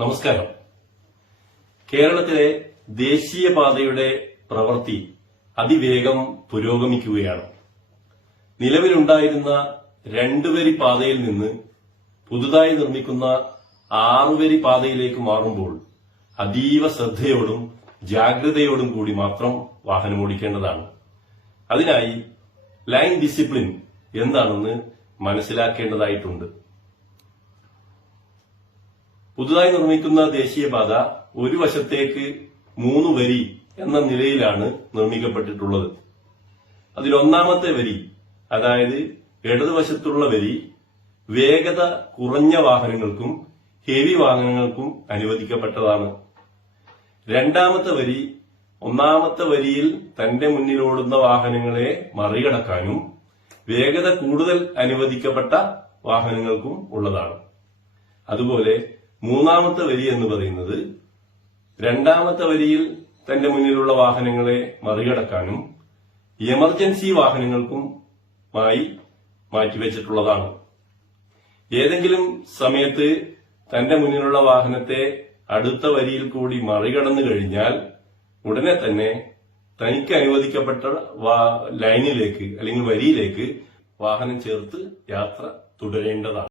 നമസ്കാരം. കേരളത്തിലെ ദേശീയപാതയുടെ പ്രവൃത്തി അതിവേഗം പുരോഗമിക്കുകയാണ്. നിലവിലുണ്ടായിരുന്ന രണ്ടുവരി പാതയിൽ നിന്ന് പുതുതായി നിർമ്മിക്കുന്ന ആറുവരി പാതയിലേക്ക് മാറുമ്പോൾ അതീവ ശ്രദ്ധയോടും ജാഗ്രതയോടും കൂടി മാത്രം വാഹനം ഓടിക്കേണ്ടതാണ്. അതിനായി ലൈൻ ഡിസിപ്ലിൻ എന്താണെന്ന് മനസ്സിലാക്കേണ്ടതായിട്ടുണ്ട്. പുതുതായി നിർമ്മിക്കുന്ന ദേശീയപാത ഒരു വശത്തേക്ക് മൂന്ന് വരി എന്ന നിലയിലാണ് നിർമ്മിക്കപ്പെട്ടിട്ടുള്ളത്. അതിലൊന്നാമത്തെ വരി അതായത് ഇടതുവശത്തുള്ള വരി വേഗത കുറഞ്ഞ വാഹനങ്ങൾക്കും ഹെവി വാഹനങ്ങൾക്കും അനുവദിക്കപ്പെട്ടതാണ്. രണ്ടാമത്തെ വരി ഒന്നാമത്തെ വരിയിൽ തന്റെ മുന്നിലോടുന്ന വാഹനങ്ങളെ മറികടക്കാനും വേഗത കൂടുതൽ അനുവദിക്കപ്പെട്ട വാഹനങ്ങൾക്കും ഉള്ളതാണ്. അതുപോലെ മൂന്നാമത്തെ വരി എന്ന് പറയുന്നത് രണ്ടാമത്തെ വരിയിൽ തന്റെ മുന്നിലുള്ള വാഹനങ്ങളെ മറികടക്കാനും എമർജൻസി വാഹനങ്ങൾക്കും മായി മാറ്റിവെച്ചിട്ടുള്ളതാണ്. ഏതെങ്കിലും സമയത്ത് തന്റെ മുന്നിലുള്ള വാഹനത്തെ അടുത്ത വരിയിൽ കൂടി മറികടന്നു കഴിഞ്ഞാൽ ഉടനെ തന്നെ തനിക്ക് അനുവദിക്കപ്പെട്ട ലൈനിലേക്ക് അല്ലെങ്കിൽ വരിയിലേക്ക് വാഹനം ചേർത്ത് യാത്ര തുടരേണ്ടതാണ്.